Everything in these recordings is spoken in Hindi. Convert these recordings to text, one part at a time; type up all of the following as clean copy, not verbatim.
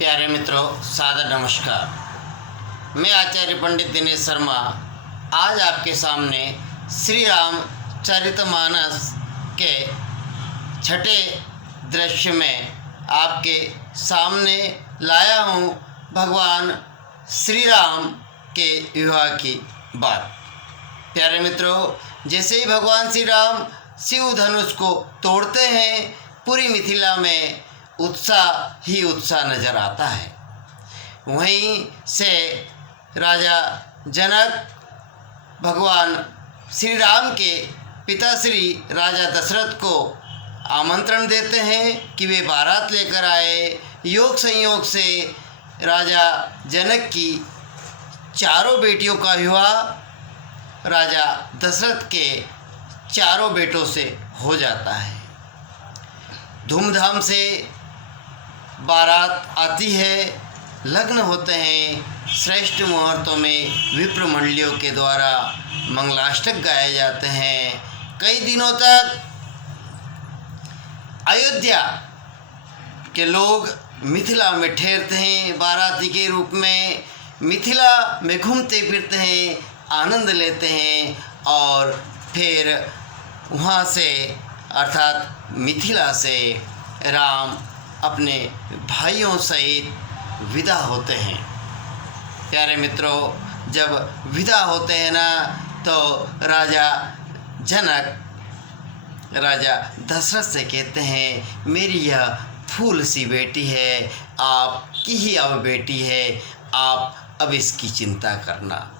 प्यारे मित्रों, सादर नमस्कार। मैं आचार्य पंडित दिनेश शर्मा आज आपके सामने श्री राम चरितमानस के छठे दृश्य में आपके सामने लाया हूँ भगवान श्री राम के विवाह की बात। प्यारे मित्रों, जैसे ही भगवान श्री राम शिव धनुष को तोड़ते हैं, पूरी मिथिला में उत्साह ही उत्साह नजर आता है। वहीं से राजा जनक भगवान श्री राम के पिता श्री राजा दशरथ को आमंत्रण देते हैं कि वे बारात लेकर आए। योग संयोग से राजा जनक की चारों बेटियों का विवाह राजा दशरथ के चारों बेटों से हो जाता है। धूमधाम से बारात आती है, लग्न होते हैं। श्रेष्ठ मुहूर्तों में विप्र मंडलियों के द्वारा मंगलाष्टक गाए जाते हैं। कई दिनों तक अयोध्या के लोग मिथिला में ठहरते हैं, बाराती के रूप में मिथिला में घूमते फिरते हैं, आनंद लेते हैं और फिर वहाँ से अर्थात मिथिला से राम अपने भाइयों सहित विदा होते हैं। प्यारे मित्रों, जब विदा होते हैं ना, तो राजा जनक राजा दशरथ से कहते हैं, मेरी यह फूल सी बेटी है, आपकी ही अब बेटी है, आप अब इसकी चिंता करना।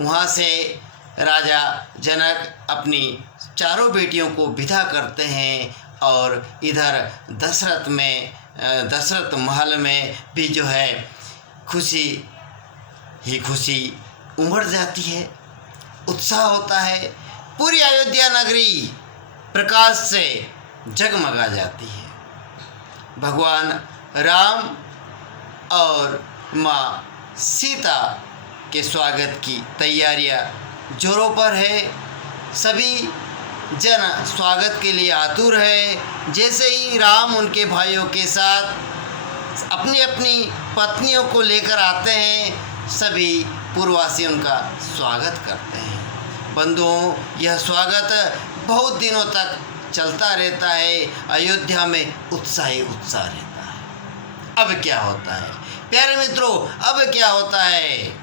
वहाँ से राजा जनक अपनी चारों बेटियों को विदा करते हैं और इधर दशरथ महल में भी जो है खुशी ही खुशी उमड़ जाती है, उत्साह होता है। पूरी अयोध्या नगरी प्रकाश से जगमगा जाती है। भगवान राम और माँ सीता के स्वागत की तैयारियां जोरों पर है। सभी जन स्वागत के लिए आतुर है। जैसे ही राम उनके भाइयों के साथ अपनी अपनी पत्नियों को लेकर आते हैं, सभी पूर्ववासी उनका स्वागत करते हैं। बंधुओं, यह स्वागत बहुत दिनों तक चलता रहता है। अयोध्या में उत्साह ही उत्साह रहता है। अब क्या होता है प्यारे मित्रों, अब क्या होता है?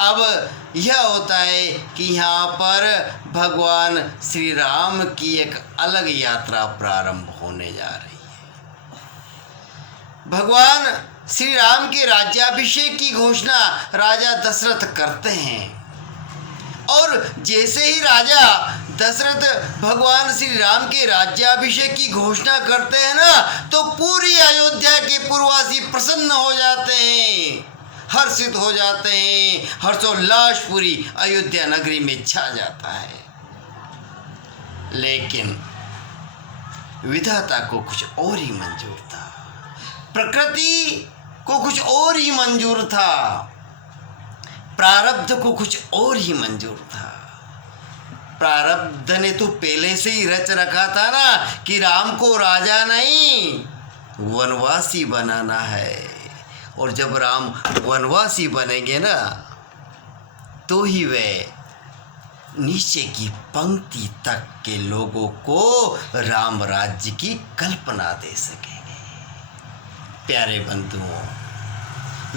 अब यह होता है कि यहाँ पर भगवान श्री राम की एक अलग यात्रा प्रारंभ होने जा रही है। भगवान श्री राम के राज्याभिषेक की घोषणा राजा दशरथ करते हैं और जैसे ही राजा दशरथ भगवान श्री राम के राज्याभिषेक की घोषणा करते हैं ना, तो पूरी अयोध्या के पूर्ववासी प्रसन्न हो जाते हैं, हर्षित हो जाते हैं। हर्षोल्लास पूरी अयोध्या नगरी में छा जाता है। लेकिन विधाता को कुछ और ही मंजूर था, प्रकृति को कुछ और ही मंजूर था, प्रारब्ध को कुछ और ही मंजूर था। प्रारब्ध ने तो पहले से ही रच रखा था ना कि राम को राजा नहीं वनवासी बनाना है। और जब राम वनवासी बनेंगे ना, तो ही वे नीचे की पंक्ति तक के लोगों को राम राज्य की कल्पना दे सकेंगे। प्यारे बंधुओं,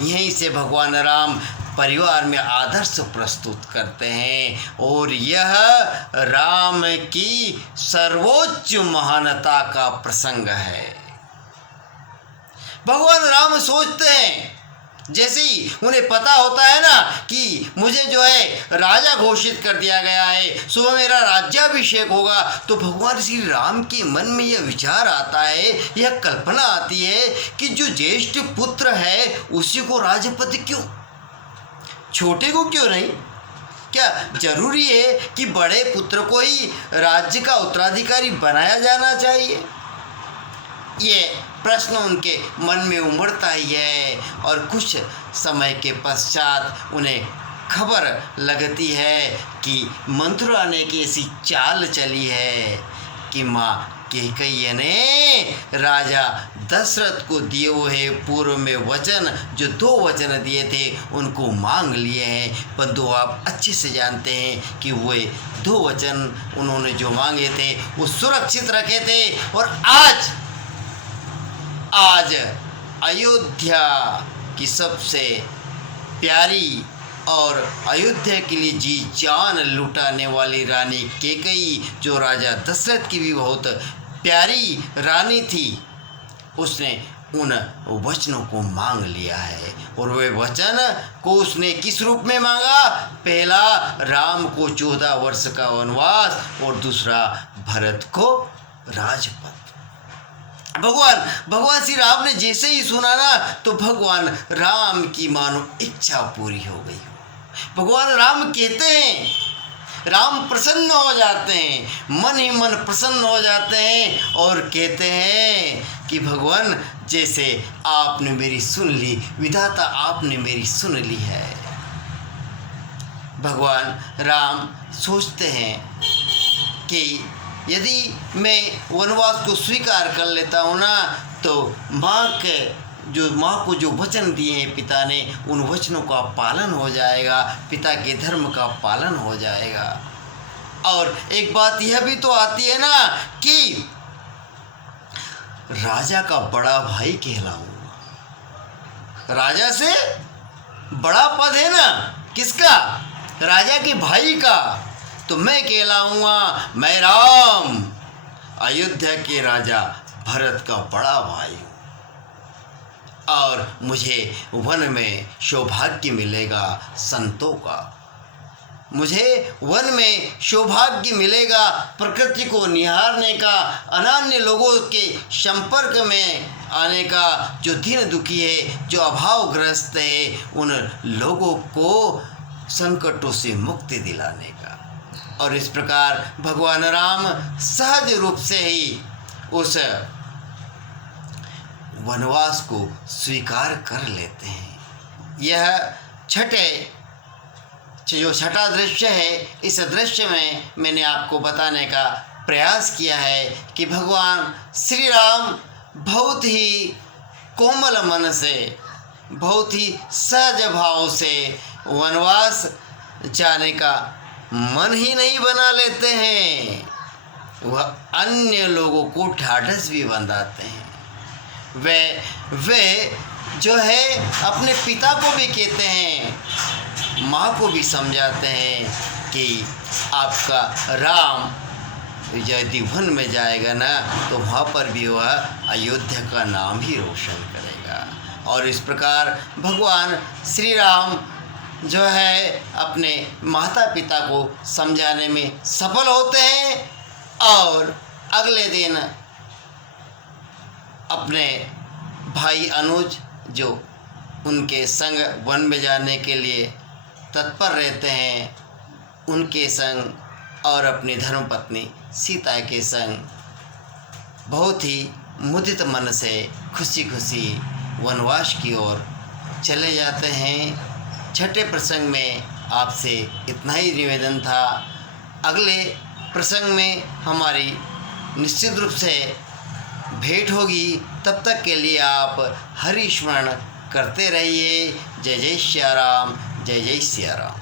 यहीं से भगवान राम परिवार में आदर्श प्रस्तुत करते हैं और यह राम की सर्वोच्च महानता का प्रसंग है। भगवान राम सोचते हैं, जैसे ही उन्हें पता होता है ना कि मुझे जो है राजा घोषित कर दिया गया है, सुबह मेरा राज्याभिषेक होगा, तो भगवान श्री राम के मन में यह विचार आता है, यह कल्पना आती है कि जो ज्येष्ठ पुत्र है उसी को राजपद क्यों, छोटे को क्यों नहीं? क्या जरूरी है कि बड़े पुत्र को ही राज्य का उत्तराधिकारी बनाया जाना चाहिए? ये प्रश्न उनके मन में उमड़ता ही है और कुछ समय के पश्चात उन्हें खबर लगती है कि मंथुरा ने की ऐसी चाल चली है कि माँ कैकेयी ने राजा दशरथ को दिए हुए पूर्व में वचन, जो 2 वचन दिए थे, उनको मांग लिए हैं। परंतु आप अच्छे से जानते हैं कि वे 2 वचन उन्होंने जो मांगे थे वो सुरक्षित रखे थे। और आज अयोध्या की सबसे प्यारी और अयोध्या के लिए जी जान लुटाने वाली रानी कैकेयी, जो राजा दशरथ की भी बहुत प्यारी रानी थी, उसने उन वचनों को मांग लिया है। और वे वचन को उसने किस रूप में मांगा? पहला, राम को 14 वर्ष का वनवास, और दूसरा, भरत को राजपद। भगवान श्री राम ने जैसे ही सुना ना, तो भगवान राम की मानो इच्छा पूरी हो गई। भगवान राम कहते हैं, राम प्रसन्न हो जाते हैं, मन ही मन प्रसन्न हो जाते हैं और कहते हैं कि भगवान, जैसे आपने मेरी सुन ली, विधाता आपने मेरी सुन ली है। भगवान राम सोचते हैं कि यदि मैं वनवास को स्वीकार कर लेता हूँ ना, तो माँ को जो वचन दिए हैं पिता ने, उन वचनों का पालन हो जाएगा, पिता के धर्म का पालन हो जाएगा। और एक बात यह भी तो आती है ना कि राजा का बड़ा भाई कहलाऊंगा। राजा से बड़ा पद है ना किसका? राजा के भाई का। तो मैं कहलाऊंगा, मैं राम, अयोध्या के राजा भरत का बड़ा भाई हूँ, और मुझे वन में सौभाग्य मिलेगा संतों का। मुझे वन में सौभाग्य मिलेगा प्रकृति को निहारने का, अनन्य लोगों के संपर्क में आने का, जो दीन दुखी है, जो अभावग्रस्त है, उन लोगों को संकटों से मुक्ति दिलाने का। और इस प्रकार भगवान राम सहज रूप से ही उस वनवास को स्वीकार कर लेते हैं। यह जो छठा दृश्य है, इस दृश्य में मैंने आपको बताने का प्रयास किया है कि भगवान श्री राम बहुत ही कोमल मन से, बहुत ही सहज भाव से वनवास जाने का मन ही नहीं बना लेते हैं, वह अन्य लोगों को ढाढ़स भी बंधाते हैं। वे जो है अपने पिता को भी कहते हैं, माँ को भी समझाते हैं कि आपका राम यदि वन में जाएगा ना, तो वहाँ पर भी वह अयोध्या का नाम ही रोशन करेगा। और इस प्रकार भगवान श्री राम जो है अपने माता पिता को समझाने में सफल होते हैं, और अगले दिन अपने भाई अनुज, जो उनके संग वन में जाने के लिए तत्पर रहते हैं, उनके संग और अपनी धर्मपत्नी सीता के संग बहुत ही मुदित मन से खुशी खुशी वनवास की ओर चले जाते हैं। छठे प्रसंग में आपसे इतना ही निवेदन था। अगले प्रसंग में हमारी निश्चित रूप से भेंट होगी। तब तक के लिए आप हरि स्मरण करते रहिए। जय जय सिया राम, जय जय सिया राम।